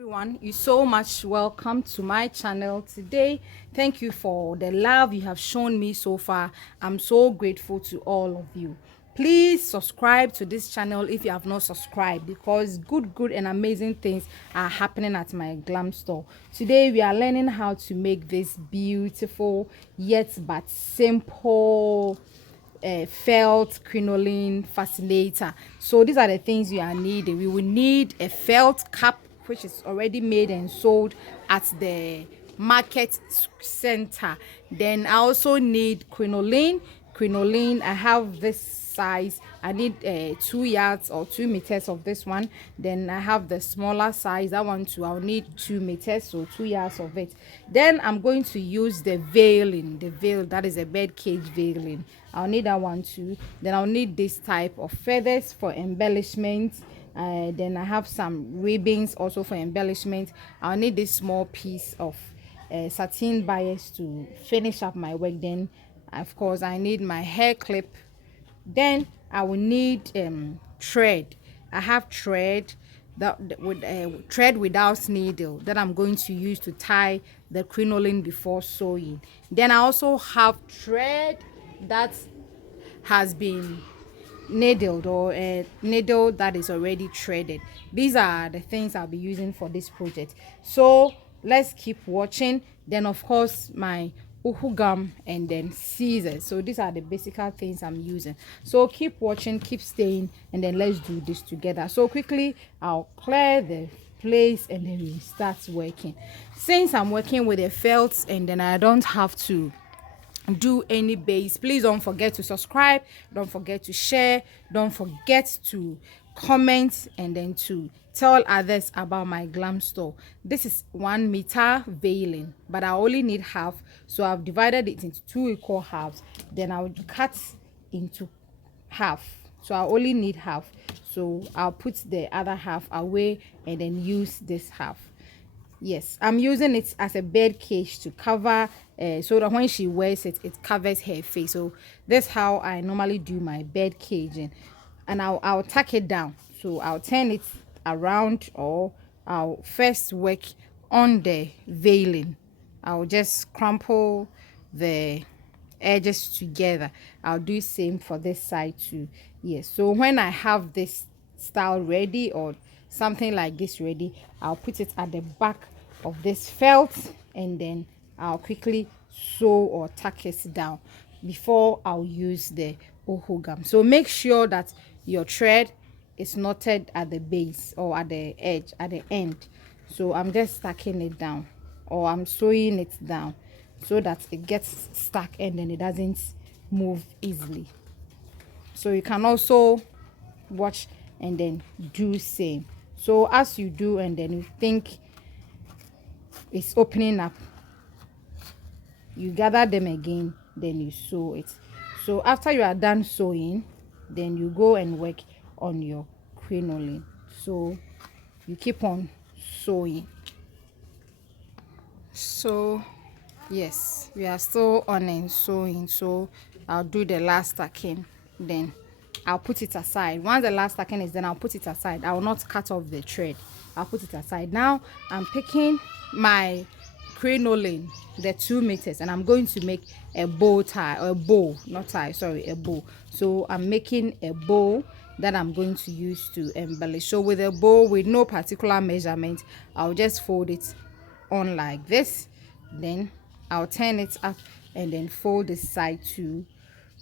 Everyone, you so much welcome to my channel today. Thank you for the love you have shown me so far. I'm so grateful to all of you. Please subscribe to this channel if you have not subscribed, because good and amazing things are happening at my glam store. Today we are learning how to make this beautiful yet but simple felt crinoline fascinator. So these are the things you are needing. We will need a felt cap, which is already made and sold at the market center. Then I also need crinoline. I have this size. I need 2 yards or 2 meters of this one. Then I have the smaller size, that one too. I'll need 2 meters, so 2 yards of it. Then I'm going to use the veil, that is a bed cage veiling. I'll need that one too. Then I'll need this type of feathers for embellishment. Then I have some ribbons also for embellishment. I'll need this small piece of satin bias to finish up my work. Then of course I need my hair clip. Then I will need thread. I have thread that with thread without needle that I'm going to use to tie the crinoline before sewing. Then I also have thread that has been needled, or a needle that is already threaded. These are the things I'll be using for this project. So let's keep watching. Then of course my uhu gum and then scissors. So these are the basic things I'm using. So keep watching, keep staying, and then let's do this together. So quickly I'll clear the place and then we start working. Since I'm working with a felt and then I don't have to do any base, please don't forget to subscribe, don't forget to share, don't forget to comment, and then to tell others about my glam store. This is 1 meter veiling, but I only need half, so I've divided it into 2 equal halves. Then I'll cut into half, so I only need half, so I'll put the other half away and then use this half. Yes, I'm using it as a bed cage to cover, so that when she wears it, it covers her face. So that's how I normally do my bed caging. And I'll tack it down. So I'll turn it around, or I'll first work on the veiling. I'll just crumple the edges together. I'll do same for this side too. Yes, so when I have this style ready, or something like this ready, I'll put it at the back of this felt, and then I'll quickly sew or tack it down before I'll use the oho gum. So make sure that your thread is knotted at the base or at the edge, at the end. So I'm just tacking it down, or I'm sewing it down, so that it gets stuck and then it doesn't move easily. So you can also watch and then do same. So as you do and then you think it's opening up, you gather them again, then you sew it. So after you are done sewing, then you go and work on your crinoline. So you keep on sewing. So yes, we are still on and sewing. So I'll do the last stacking, then I'll put it aside. Once the last stacking is done, I'll put it aside. I will not cut off the thread. I'll put it aside. Now I'm picking my crinoline, the 2 meters, and I'm going to make a bow tie, or a bow, not tie, sorry, a bow. So I'm making a bow that I'm going to use to embellish. So with a bow with no particular measurement, I'll just fold it on like this. Then I'll turn it up and then fold this side too.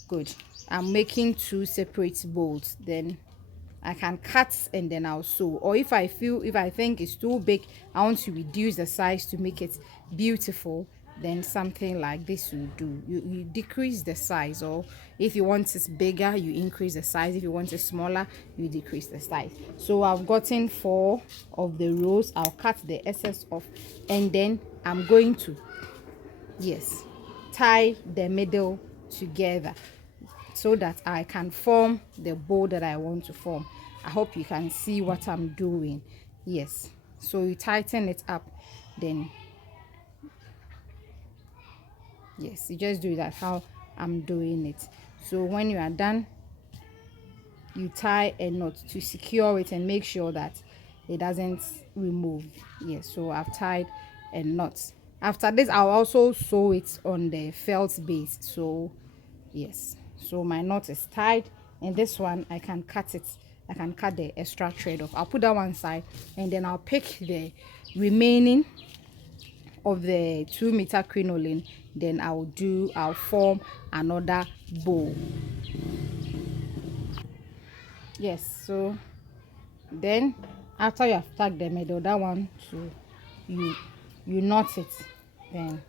Good. I'm making 2 separate bows. Then I can cut and then I'll sew. Or if I think it's too big, I want to reduce the size to make it beautiful, then something like this you do. You decrease the size, or if you want it bigger, you increase the size. If you want it smaller, you decrease the size. So I've gotten 4 of the rows. I'll cut the excess off, and then I'm going to, yes, tie the middle together so that I can form the bow that I want to form. I hope you can see what I'm doing. Yes, so you tighten it up, then yes, you just do that how I'm doing it. So when you are done, you tie a knot to secure it and make sure that it doesn't remove. Yes, so I've tied a knot. After this, I'll also sew it on the felt base. So yes, so my knot is tied, and this one I can cut it. I can cut the extra thread off. I'll put that one side, and then I'll pick the remaining of the 2 meter crinoline. Then I'll form another bow. Yes, so then after you have tagged the middle, that one to you you knot it, then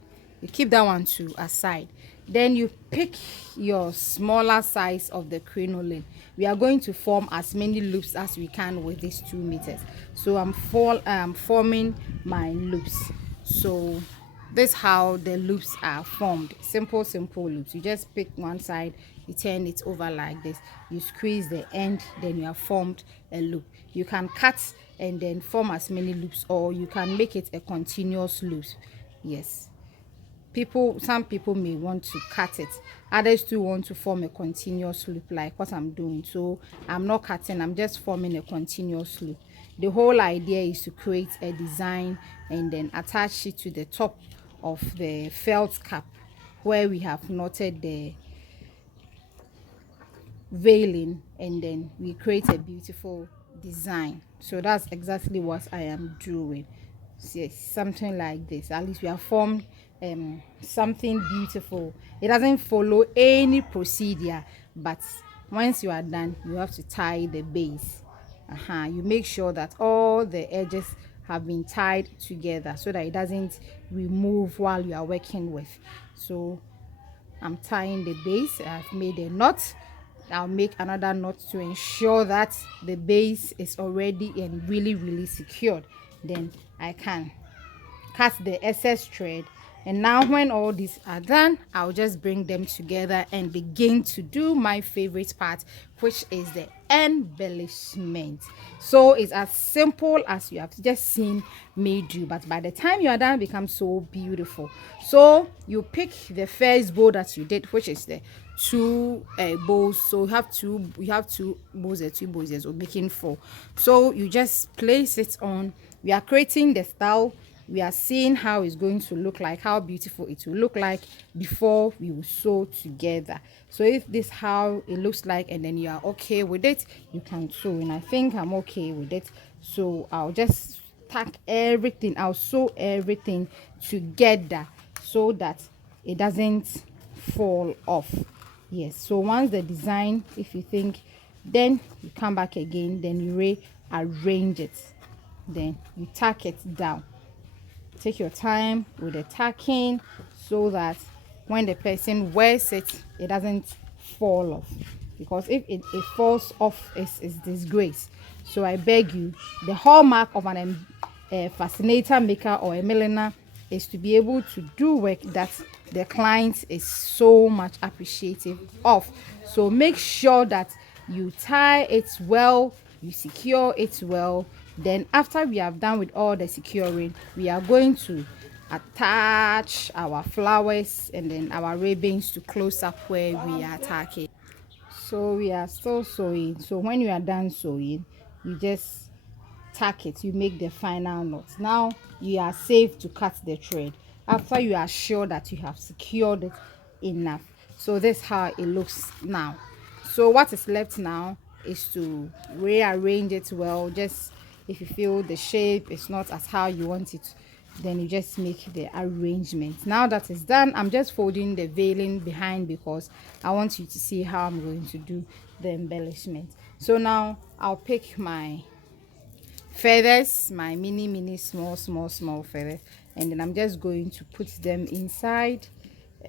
you keep that one to aside. Then you pick your smaller size of the crinoline. We are going to form as many loops as we can with these 2 meters. So I'm forming my loops. So this how the loops are formed. Simple loops. You just pick one side, you turn it over like this, you squeeze the end, then you have formed a loop. You can cut and then form as many loops, or you can make it a continuous loop. Yes, some people may want to cut it, others too want to form a continuous loop like what I'm doing. So I'm not cutting, I'm just forming a continuous loop. The whole idea is to create a design and then attach it to the top of the felt cap where we have knotted the veiling, and then we create a beautiful design. So that's exactly what I am doing. See, something like this. At least we have formed something beautiful. It doesn't follow any procedure, but once you are done, you have to tie the base. You make sure that all the edges have been tied together so that it doesn't remove while you are working with. So I'm tying the base. I've made a knot. I'll make another knot to ensure that the base is already and really secured. Then I can cut the excess thread, and now when all these are done, I'll just bring them together and begin to do my favorite part, which is the embellishment. So it's as simple as you have just seen me do, but by the time you are done, it becomes so beautiful. So you pick the first bow that you did, which is the two bows. So you have two bows, two bows, so making 4. So you just place it on. We are creating the style. We are seeing how it's going to look like, how beautiful it will look like before we will sew together. So if this how it looks like and then you are okay with it, you can sew. And I think I'm okay with it, so I'll just tack everything. I'll sew everything together so that it doesn't fall off. Yes, so once the design, if you think, then you come back again, then you rearrange it, then you tack it down. Take your time with the tacking so that when the person wears it, it doesn't fall off, because if it falls off, it's disgrace. So I beg you, the hallmark of a fascinator maker or a milliner is to be able to do work that the client is so much appreciative of. So make sure that you tie it well, you secure it well. Then after we have done with all the securing, we are going to attach our flowers and then our ribbons to close up where we are tacking. So we are still sewing. So when you are done sewing, you just tack it, you make the final knot. Now you are safe to cut the thread after you are sure that you have secured it enough. So this is how it looks now. So what is left now is to rearrange it well. Just if you feel the shape is not as how you want it, then you just make the arrangement. Now that is done, I'm just folding the veiling behind because I want you to see how I'm going to do the embellishment. So now I'll pick my feathers, my mini small feathers, and then I'm just going to put them inside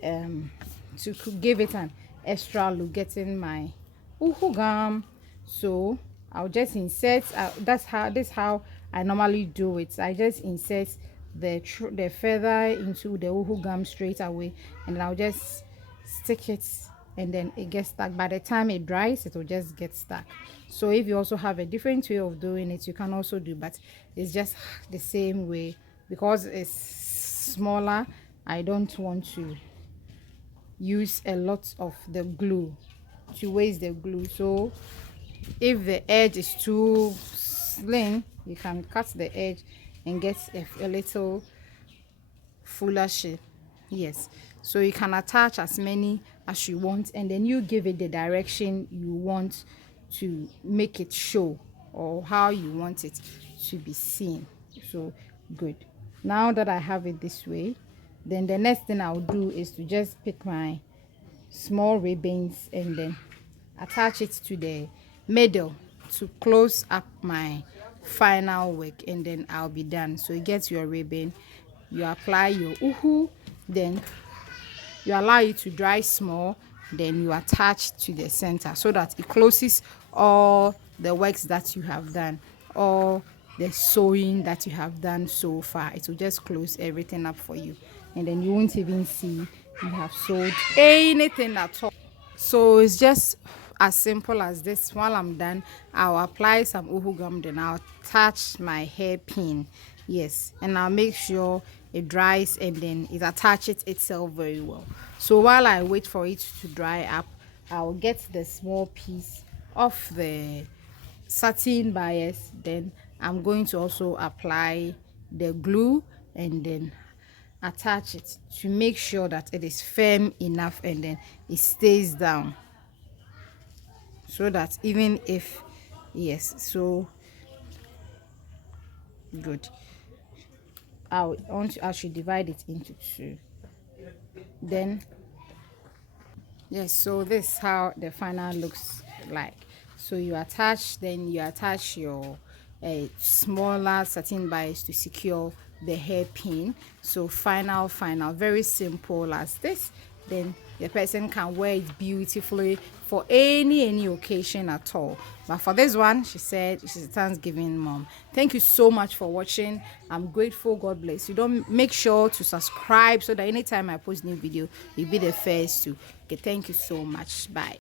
to give it an extra look, getting my uhu gum. So I'll just insert this how I normally do it. I just insert the feather into the uhu gum straight away, and then I'll just stick it, and then it gets stuck. By the time it dries, it will just get stuck. So if you also have a different way of doing it, you can also do, but it's just the same way. Because it's smaller, I don't want to use a lot of the glue, to waste the glue. So if the edge is too slim, you can cut the edge and get a little fuller shape. Yes, so you can attach as many as you want, and then you give it the direction you want to make it show, or how you want it to be seen. So good. Now that I have it this way, then the next thing I'll do is to just pick my small ribbons and then attach it to the middle to close up my final work, and then I'll be done. So you get your ribbon, you apply your uhu, then you allow it to dry small, then you attach to the center so that it closes all the works that you have done, all the sewing that you have done so far. It will just close everything up for you, and then you won't even see you have sewed anything at all. So it's just as simple as this. While I'm done, I'll apply some uhu gum, then I'll attach my hairpin. Yes, and I'll make sure it dries and then it attaches itself very well. So while I wait for it to dry up, I'll get the small piece of the satin bias, then I'm going to also apply the glue and then attach it to make sure that it is firm enough and then it stays down, so that even if, yes, so good. I should divide it into two. Then yes, so this is how the final looks like. So you attach, then you attach your smaller satin bias to secure the hairpin. So final, very simple as this. Then the person can wear it beautifully for any occasion at all. But for this one, she said she's a Thanksgiving mom. Thank you so much for watching. I'm grateful. God bless you. Don't make sure to subscribe so that anytime I post new video, you'll be the first to. Okay, thank you so much. Bye.